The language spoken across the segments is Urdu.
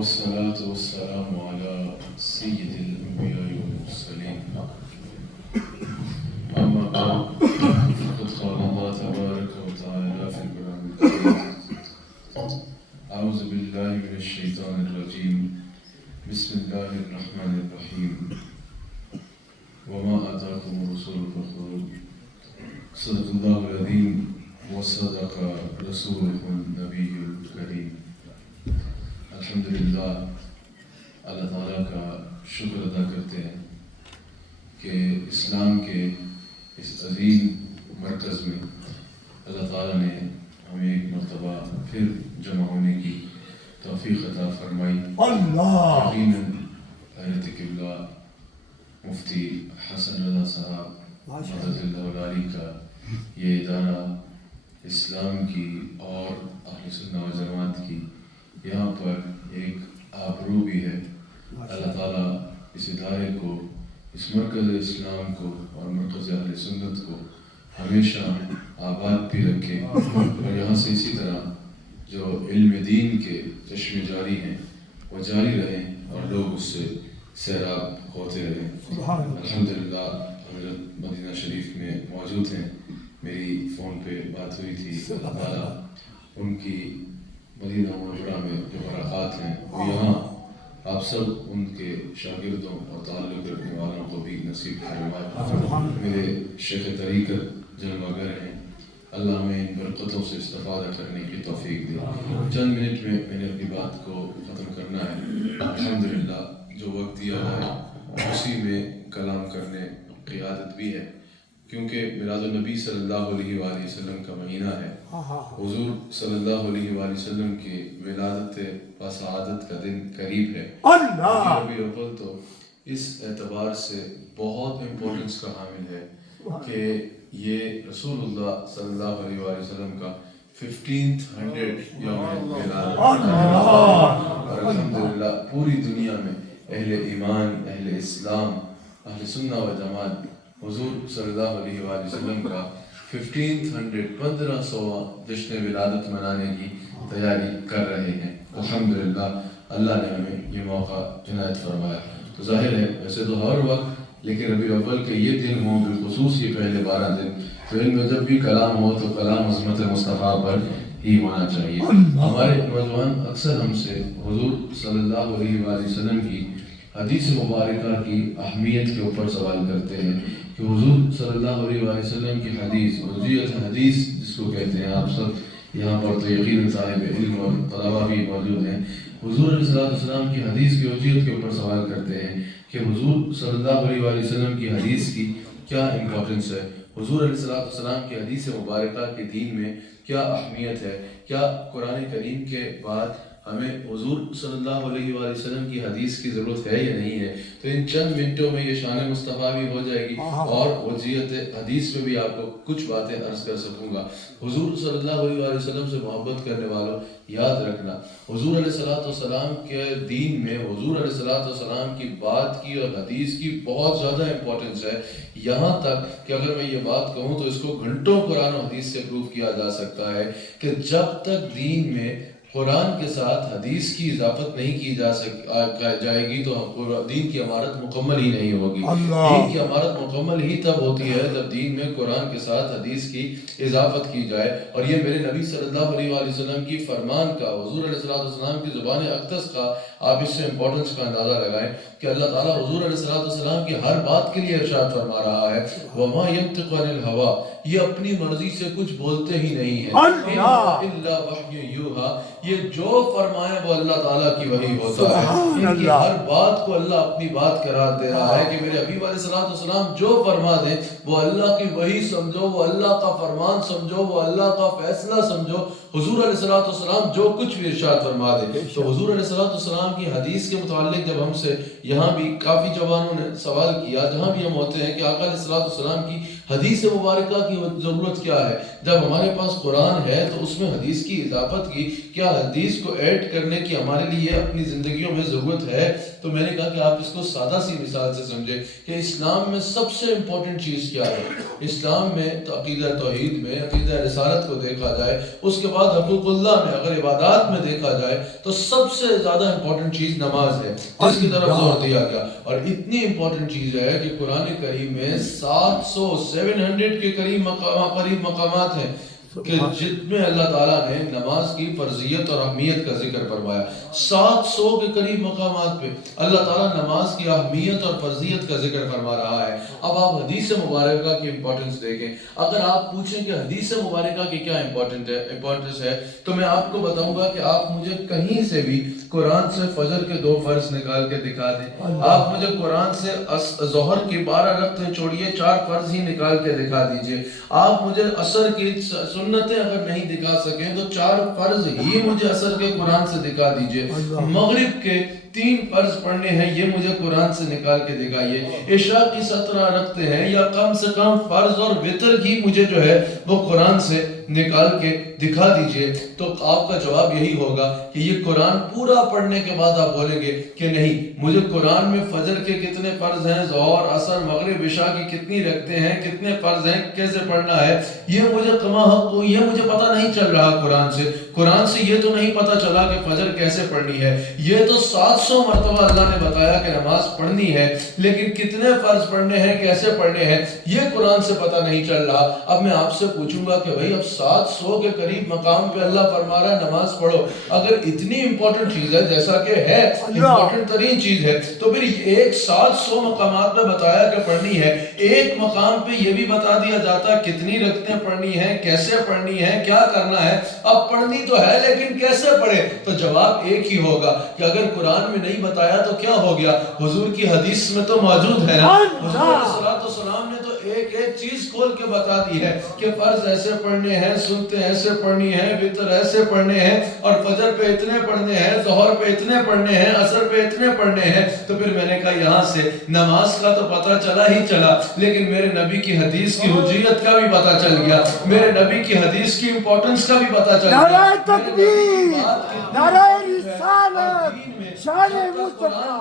والصلاة والسلام على سيد الأنبياء والمرسلين. أما بعد فقد قال الله تبارك وتعالى في القرآن الكريم: أعوذ بالله من الشيطان الرجيم. بسم الله الرحمن الرحيم. وما آتاكم الرسول فخذوه. صدق الله العظيم وصدق رسوله النبي الكريم. الحمدللہ، اللہ تعالیٰ کا شکر ادا کرتے ہیں کہ اسلام کے اس عظیم مرکز میں اللہ تعالیٰ نے ہمیں ایک مرتبہ پھر جمع ہونے کی توفیق عطا فرمائی۔ یقیناً حضرت قبلہ مفتی حسن رضا صاحب مدد اللہ علی کا یہ ادارہ اسلام کی اور اہل سنت و جماعت کی یہاں پر ایک آبرو بھی ہے۔ اللہ تعالیٰ اس ادارے کو، اس مرکز اسلام کو اور مرکز اہل سنت کو ہمیشہ آباد بھی رکھے، اور یہاں سے اسی طرح جو علم دین کے چشمے جاری ہیں وہ جاری رہیں اور لوگ اس سے سیراب ہوتے رہیں۔ الحمدللہ حضرت مدینہ شریف میں موجود ہیں، میری فون پہ بات ہوئی تھی۔ اللہ تعالیٰ ان کی مدینہ منورہ میں جو برکات ہیں وہ یہاں آپ سب ان کے شاگردوں اور تعلق رکھنے والوں کو بھی نصیب فرمائے۔ میرے شیخ طریقت جلوہ گر ہیں، اللہ ہمیں ان برکتوں سے استفادہ کرنے کی توفیق دے۔ چند منٹ میں میں نے اپنی بات کو ختم کرنا ہے۔ الحمدللہ جو وقت دیا ہے اسی میں کلام کرنے کی عادت بھی ہے، کیونکہ میلاد النبی صلی اللہ علیہ وآلہ وسلم کا مہینہ ہے۔ حضور صلی اللہ علیہ وآلہ وسلم کی ولادت و سعادت کا دن قریب ہے۔ ربیع الاول تو اس اعتبار سے بہت امپورٹنس کا حامل ہے کہ یہ رسول اللہ صلی اللہ علیہ وآلہ وسلم کا 1500 یوم ولادت، اور الحمدللہ پوری دنیا میں اہل ایمان، اہل اسلام، اہل سنت و جماعت حضور صلی اللہ علیہ وآلہ وسلم کا 1500 جشن ولادت منانے کی تیاری کر رہے ہیں۔ الحمدللہ اللہ نے ہمیں یہ موقع عنایت فرمایا۔ تو ظاہر ہے ویسے تو ہر وقت، لیکن ربیع الاول کے یہ دن ہوں، بالخصوص یہ پہلے 12 دن، تو ان میں جب بھی کلام ہو تو کلام عظمت مصطفیٰ پر ہی ہونا چاہیے۔ ہمارے نوجوان اکثر ہم سے حضور صلی اللہ علیہ وآلہ وسلم کی حدیث مبارکہ کی اہمیت کے اوپر سوال کرتے ہیں کہ حضور صلی اللہ علیہ وآلہ وسلم کی حدیث، وجیت حدیث جس کو کہتے ہیں، آپ سب یہاں پر تو یقیناً صاحب علم اور طلبہ بھی موجود ہیں، حضور علیہ السلام کی حدیث کی وجیت کے اوپر سوال کرتے ہیں کہ حضور صلی اللہ علیہ وآلہ وسلم کی حدیث کی کیا امپورٹنس ہے، حضور علیہ السلام کی حدیث مبارکہ کے دین میں کیا اہمیت ہے، کیا قرآن کریم کے بعد ہمیں حضور صلی اللہ علیہ وآلہ وسلم کی حدیث کی ضرورت ہے یا نہیں ہے۔ تو ان چند منٹوں میں یہ شان مصطفیٰ بھی ہو جائے گی اور وجیت حدیث میں بھی آپ کو کچھ باتیں عرض کر سکوں گا۔ حضور صلی اللہ علیہ وآلہ وسلم سے محبت کرنے والوں یاد رکھنا، حضور علیہ السلام کے دین میں حضور علیہ السلام کی بات کی اور حدیث کی بہت زیادہ امپورٹنس ہے، یہاں تک کہ اگر میں یہ بات کہوں تو اس کو گھنٹوں قرآن و حدیث سے پروف کیا جا سکتا ہے کہ جب تک دین میں قرآن کے ساتھ حدیث کی اضافت نہیں کی جائے گی تو دین کی عمارت مکمل ہی نہیں ہوگی۔ دین کی عمارت مکمل ہی تب ہوتی ہے جب دین میں قرآن کے ساتھ حدیث کی اضافت کی جائے، اور یہ میرے نبی صلی اللہ علیہ وآلہ وسلم کی فرمان کا، حضور علیہ السلام کی زبان اقدس کا آپ اس سے امپورٹنس کا اندازہ لگائیں کہ اللہ تعالیٰ حضور علیہ السلام کی ہر بات کے لیے ارشاد فرما رہا ہے، وَمَا يَنْطِقُ عَنِ الْهَوَىٰ، یہ اپنی مرضی سے کچھ بولتے ہی نہیں ہیں، إِلَّا وَحْيٌ يُوحَىٰ، یہ جو فرمائے وہ اللہ تعالیٰ کی وحی ہوتا ہے۔ ان کی ہر بات کو اللہ اپنی بات قرار دے رہا ہے کہ میرے حبیب علیہ السلام جو فرما دیں وہ اللہ کی وحی سمجھو، وہ اللہ کا فرمان سمجھو، وہ اللہ کا فیصلہ سمجھو۔ حضور علیہ السلام جو کچھ بھی ارشاد فرما دے، تو حضور علیہ السلام کی حدیث کے متعلق جب ہم سے یہاں بھی کافی جوانوں نے سوال کیا، جہاں بھی ہم ہوتے ہیں کہ آقا علیہ السلام کی حدیث مبارکہ کی ضرورت کیا ہے؟ جب ہمارے پاس قرآن ہے تو اس میں حدیث کی اضافت کی، کیا حدیث کو ایڈ کرنے کی ہمارے لیے اپنی زندگیوں میں ضرورت ہے؟ تو میں نے کہا کہ آپ اس کو سادہ سی مثال سے سمجھیں کہ اسلام میں سب سے امپورٹنٹ چیز کیا ہے۔ اسلام میں تو عقیدہ توحید میں عقیدہ رسالت کو دیکھا جائے، اس کے بعد حقوق اللہ میں اگر عبادات میں دیکھا جائے تو سب سے زیادہ امپورٹنٹ چیز نماز ہے، جس کی طرف زور دیا گیا۔ اور اتنی امپورٹنٹ چیز ہے کہ قرآن کریم میں 700 کے قریب مقامات ہیں کہ جن میں اللہ تعالیٰ نے نماز کی فرضیت اور اہمیت کا ذکر فرمایا۔ 700 کے قریب مقامات پہ اللہ تعالیٰ نماز کی اہمیت اور فرضیت کا ذکر فرما رہا ہے۔ اب آپ حدیث مبارکہ کی امپورٹنس دیکھیں۔ اگر آپ پوچھیں کہ حدیث مبارکہ کی کیا امپورٹنس ہے تو میں آپ کو بتاؤں گا کہ آپ مجھے کہیں سے بھی قرآن سے فجر کے 2 فرض نکال کے دکھا دیں، آپ مجھے قرآن سے ظہر کی 12 رکعتیں چھوڑیے 4 فرض ہی نکال کے دکھا دیجئے، آپ مجھے عصر کی سنتیں اگر نہیں دکھا سکیں تو 4 فرض ہی مجھے عصر کے قرآن سے دکھا دیجئے، مغرب کے 3 فرض پڑھنے ہیں یہ مجھے قرآن سے نکال کے دکھائیے، عشاء کی 17 رکعتیں ہیں یا کم سے کم فرض اور وتر کی مجھے جو ہے وہ قرآن سے نکال کے دکھا دیجئے۔ تو آپ کا جواب یہی ہوگا کہ یہ قرآن پورا پڑھنے کے بعد آپ بولیں گے کہ نہیں، مجھے قرآن میں فجر کے کتنے فرض ہیں، ظہر عصر مغرب عشاء کی کتنی رکعتیں ہیں، کتنے فرض ہیں، کیسے پڑھنا ہے، یہ مجھے یہ مجھے پتہ نہیں چل رہا قرآن سے یہ تو نہیں پتہ چلا کہ فجر کیسے پڑھنی ہے۔ یہ تو 700 مرتبہ اللہ نے بتایا کہ نماز پڑھنی ہے، لیکن کتنے فرض پڑھنے ہیں، کیسے پڑھنے ہیں، یہ قرآن سے پتہ نہیں چل رہا۔ اب میں آپ سے پوچھوں گا کہ بھائی اب 700 کے قریب مقام پہ اللہ فرما رہا ہے نماز پڑھو، اگر اتنی امپورٹنٹ چیز ہے جیسا کہ ہے امپورٹنٹ ترین چیز ہے تو پھر ایک 700 مقامات میں بتایا کہ پڑھنی ہے، ایک مقام پہ یہ بھی بتا دیا جاتا ہے کتنی رکعتیں پڑھنی ہے، کیسے پڑھنی ہے، کیا کرنا ہے۔ اب پڑھنی تو ہے لیکن کیسے پڑھے؟ تو جواب ایک ہی ہوگا کہ اگر قرآن میں نہیں بتایا تو کیا ہو گیا، حضور کی حدیث میں تو موجود ہے نا۔ حضور علیہ السلام نے تو ایک چیز کھول کے بتا دی ہے کہ فرض ایسے پڑھنے ہیں، سنتیں ایسے پڑھنی ہیں، وتر ایسے پڑھنے ہیں، اور فجر پہ اتنے پڑھنے ہیں، ظہر پہ اتنے پڑھنے ہیں، عصر پہ اتنے پڑھنے ہیں۔ تو پھر میں نے کہا یہاں سے نماز کا تو پتہ چلا ہی چلا، لیکن میرے نبی کی حدیث کی حجیت کا بھی پتہ چل گیا، میرے نبی کی حدیث کی امپورٹنس کا بھی پتہ چل گیا۔ نعرہ تکبیر، نعرہ رسالت، شان مصطفیٰ۔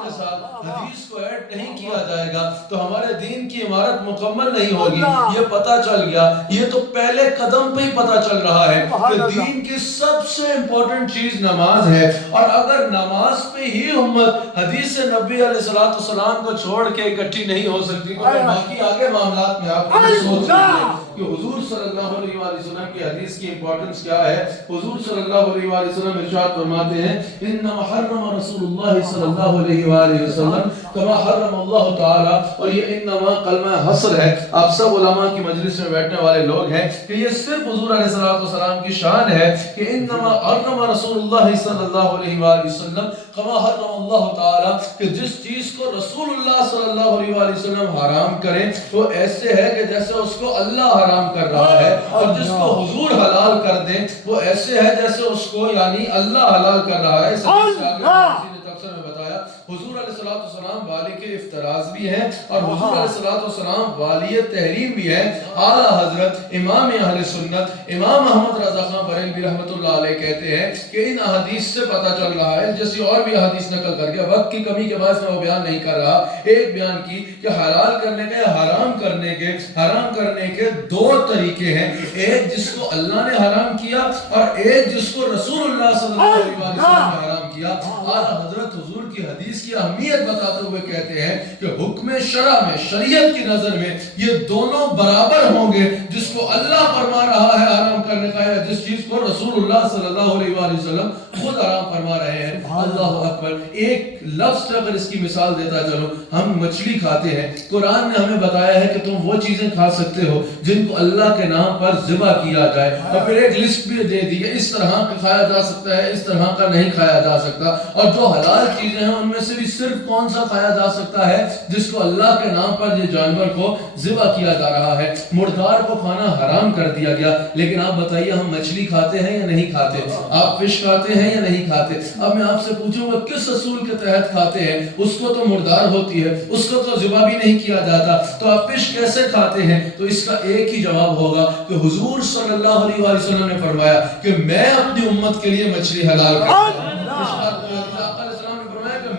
حدیث کو ایڈ نہیں کیا جائے گا تو ہمارے دین کی عمارت مکمل نہیں ہوگی۔ یہ پتہ چل گیا، یہ تو پہلے قدم پہ ہی پتہ چل رہا ہے کہ دین کی سب سے امپورٹنٹ چیز نماز ہے، اور اگر نماز پہ ہی امت حدیث نبی علیہ السلام کو چھوڑ کے اکٹھی نہیں ہو سکتی تو باقی آگے معاملات میں آپ کو سوچ سکتے کہ حضور صلی اللہ علیہ وآلہ وسلم کی حدیث کی امپورٹنس کیا ہے۔ حضور صلی اللہ علیہ وآلہ وسلم ارشاد فرماتے ہیں انما حرم رسول اللہ صلی اللہ علیہ وآلہ وسلم کما حرم اللہ تعالی، اور یہ انما کلمہ حصر ہے، آپ سب علماء کی مجلس میں بیٹھنے والے لوگ ہیں کہ یہ صرف حضور علیہ السلام کی شان ہے کہ انما حرم رسول اللہ صلی اللہ علیہ وآلہ وسلم کما حرم اللہ تعالی، کہ جس چیز کو رسول اللہ صلی اللہ علیہ وآلہ وسلم حرام کریں وہ ایسے ہے کہ جیسے اس کو اللہ حرام کر رہا ہے، اور جس کو حضور حلال کر دیں وہ ایسے ہے جیسے اس کو یعنی اللہ حلال کر رہا ہے۔ تفسیر میں بتایا حضور علیہ السلام والی کے افتراض بھی ہیں اور حضور علیہ السلام والی تحریم بھی ہے۔ اعلیٰ حضرت امام اہل سنت امام محمد رضا خان بریلوی رحمۃ اللہ علیہ کہتے ہیں کہ ان احادیث سے پتہ چل رہا ہے، جیسی اور بھی احادیث نقل کر کے وقت کی کمی کے باعث میں وہ بیان نہیں کر رہا، ایک بیان کی کہ حلال کرنے کے حرام کرنے کے 2 طریقے ہیں، ایک جس کو اللہ نے حرام کیا اور ایک جس کو رسول اللہ صلی اللہ علیہ وسلم نے حرام کیا۔ اعلیٰ حضرت حضور کی حدیث کی اہمیت بتاتے ہوئے کہتے ہیں کہ حکم شرع میں شریعت کی نظر میں یہ دونوں برابر ہوں گے، جس کو اللہ فرما رہا ہے حرام کرنے کا یا جس چیز کو رسول اللہ صلی اللہ علیہ وآلہ وسلم خود حرام فرما رہے ہیں۔ اللہ اکبر۔ ایک لفظ سے اگر اس کی مثال دیتا چلو، ہم مچھلی کھاتے ہیں، قرآن نے ہمیں بتایا ہے کہ تم وہ چیزیں کھا سکتے ہو جن کو اللہ کے نام پر ذبح کیا جائے، اور پھر ایک لسٹ بھی دے دی ہے اس طرح کا کھایا جا سکتا ہے، اس طرح کا نہیں کھایا جا سکتا، اور جو حلال چیزیں ہیں ان میں سے بھی صرف کون سا کھایا جا سکتا ہے جس کو اللہ کے نام پر یہ جانور کو ذبح کیا جا رہا ہے۔ مردار کو کھانا حرام کر دیا گیا، لیکن آپ بتائیے ہم مچھلی کھاتے ہیں یا نہیں کھاتے؟ آپ فش کھاتے ہیں یا نہیں کھاتے. اب میں آپ سے پوچھوں گا کس اصول کے تحت کھاتے ہیں؟ اس کو تو مردار ہوتی ہے, اس کو تو ذبح بھی نہیں کیا جاتا, تو آپ فش کیسے کھاتے ہیں؟ تو اس کا ایک ہی جواب ہوگا کہ حضور صلی اللہ علیہ وآلہ وسلم نے فرمایا کہ میں اپنی امت کے لیے مچھلی حلال کرتا ہوں.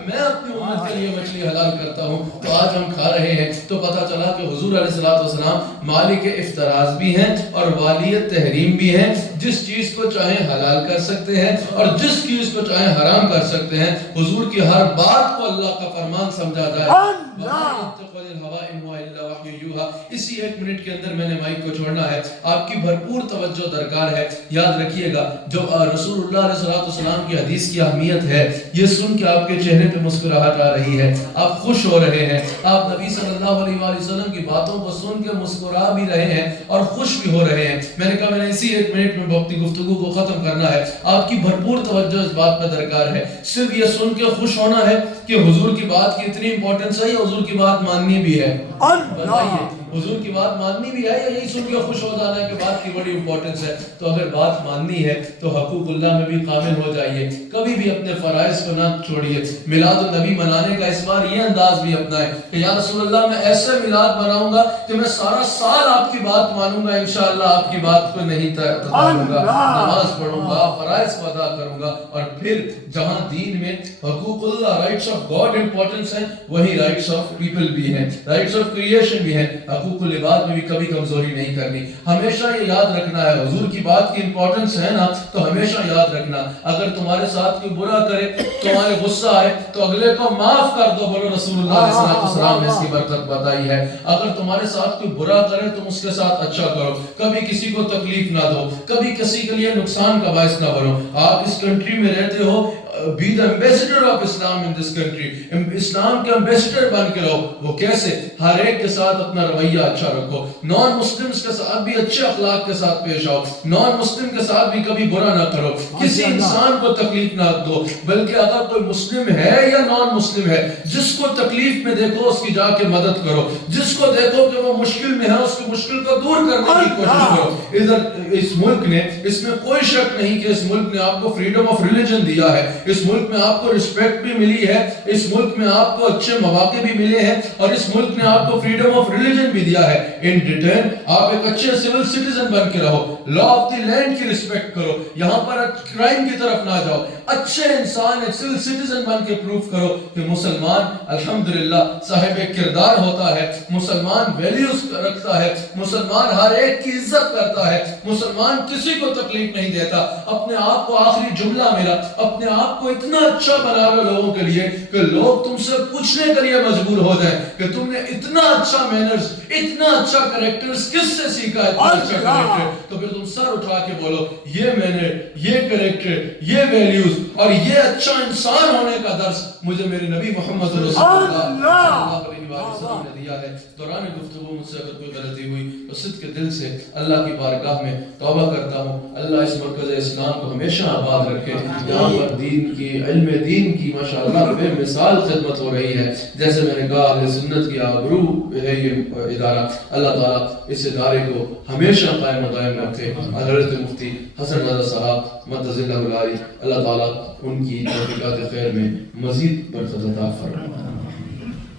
میں اپنی امت کے لیے مچھلی حلال کرتا ہوں. تو آج ہم کھا رہے ہیں تو پتہ چلا کہ حضور علیہ السلام مالک افتراض بھی ہیں اور والی تحریم بھی ہیں. جس چیز کو چاہیں حلال کر سکتے ہیں اور جس چیز کو چاہیں حرام کر سکتے ہیں. حضور کی ہر بات کو اللہ کا فرمان سمجھا جائے. اسی ایک منٹ کے اندر میں نے مائک کو چھوڑنا ہے. آپ کی بھرپور توجہ درکار ہے. یاد رکھیے گا جو رسول اللہ علیہ السلام کی حدیث کی اہمیت ہے, یہ سن کے آپ کے چہرے پہ مسکراہٹ آ رہی ہے, آپ خوش ہو رہے ہیں, آپ نبی صلی اللہ علیہ وآلہ وسلم کی باتوں کو سن کے مسکرا بھی رہے ہیں اور خوش بھی ہو رہے ہیں. میں نے کہا میں نے اسی ایک منٹ میں اپنی گفتگو کو ختم کرنا ہے. آپ کی بھرپور توجہ اس بات پہ درکار ہے. صرف یہ سن کے خوش ہونا ہے کہ حضور کی بات کی اتنی امپورٹنس ہے یا حضور کی بات ماننی بھی ہے؟ بتائیے, حضور کی بات ماننی بھی ہے یا یہی سن کے خوش ہو جانا ہے کہ بات کی بڑی امپورٹنس ہے؟ تو اگر بات ماننی ہے تو حقوق اللہ میں بھی کامل ہو جائیے. کبھی بھی اپنے فرائض کو نہ چھوڑیے. میلاد النبی منانے کا اس بار یہ انداز بھی اپنائیں کہ یا رسول اللہ میں ایسے میلاد مناؤں گا کہ میں سارا سال آپ کی بات مانوں گا, انشاءاللہ آپ کی بات کو نہیں ترکوں گا, نماز پڑھوں گا, فرائض کو ادا کروں گا. اور پھر جہاں دین میں حقوق اللہ, رائٹس آف گاڈ امپورٹنس ہیں, وہی رائٹس آف پیپل بھی ہیں, رائٹس آف کریشن بھی ہیں. حقوق العباد میں بھی کبھی کمزوری نہیں کرنی. ہمیشہ یہ یاد رکھنا ہے حضور کی بات کی امپورٹنس ہے نا, تو ہمیشہ یاد رکھنا اگر تمہارے ساتھ کوئی برا کرے, تمہارے غصہ آئے تو اگلے کو معاف کر دو. بولو رسول اللہ علیہ السلام نے اس کی برکت بتائی ہے. اگر تمہارے ساتھ کوئی برا کرے تم اس کے ساتھ اچھا کرو. کبھی کسی کو تکلیف نہ دو, کبھی کسی کے لیے نقصان کا باعث نہ بنو. آپ اس کنٹری میں رہتے ہو, be the ambassador of Islam in this country. اسلام کے امبیسڈر بن کے رہو. وہ کیسے؟ ہر ایک کے ساتھ اپنا رویہ اچھا رکھو. نان مسلمز کے ساتھ بھی اچھے اخلاق کے ساتھ پیش آؤ. نان مسلم کے ساتھ بھی کبھی برا نہ کرو. کسی انسان کو تکلیف نہ دو. بلکہ اگر کوئی مسلم ہے یا نان مسلم ہے, جس کو تکلیف میں دیکھو اس کی جا کے مدد کرو. جس کو دیکھو کہ وہ مشکل میں ہے اس کی مشکل کو دور کرنے کی کوشش کرو. ادھر اس ملک نے, اس میں کوئی شک نہیں کہ اس ملک نے آپ کو فریڈم آف ریلیجن دیا ہے. اس ملک میں آپ کو رسپیکٹ بھی ملی ہے. اس ملک میں آپ کو اچھے مواقع بھی ملے ہیں. اور اس ملک نے آپ کو فریڈم آف ریلیجن بھی دیا ہے. ان ریٹرن آپ ایک اچھے سول سٹیزن بن کے رہو. لا آف دی لینڈ کی رسپیکٹ کرو. یہاں پر کرائم کی طرف نہ جاؤ. اچھے انسان, ایک سول سٹیزن بن کے پروف کرو کہ مسلمان الحمدللہ صاحب کردار ہوتا ہے. مسلمان ویلیوز رکھتا ہے. مسلمان ہر ایک کی عزت کرتا ہے. مسلمان کسی کو تکلیف نہیں دیتا. اپنے آپ کو, آخری جملہ میرا, اپنے آپ کو اتنا اچھا بنا لو لوگوں کے لیے کہ لوگ تم سے پوچھنے کے لیے مجبور ہو جائیں کہ تم نے اتنا اچھا مینرز, اتنا اچھا کریکٹرز کس سے سیکھا ہے؟ اتنا اچھا کریکٹر. تو پھر تم سر اٹھا کے بولو یہ مینر, یہ کریکٹر, یہ ویلیوز اور یہ اچھا انسان ہونے کا درس مجھے میرے نبی محمد رسول اللہ صلی اللہ علیہ وسلم نے دیا ہے. دوران گفتگو مجھ سے اگر کوئی غلطی ہوئی تو صدق دل سے اللہ کی بارگاہ میں توبہ کرتا ہوں. اللہ اس مرکز اسلام کو ہمیشہ آباد رکھے. یہاں پر دین کی, علم دین کی ماشاءاللہ بے مثال خدمت ہو رہی ہے. جیسے میں نے کہا اہل سنت کی آبرو ہے یہ ادارہ. اللہ تعالیٰ اس ادارے کو ہمیشہ قائم و دائم رکھے. حضرت مفتی حسن رضا صاحب مدظ اللہ العالی, اللہ تعالیٰ ان کی توفیقات خیر میں مزید برکت عطا فرمائے.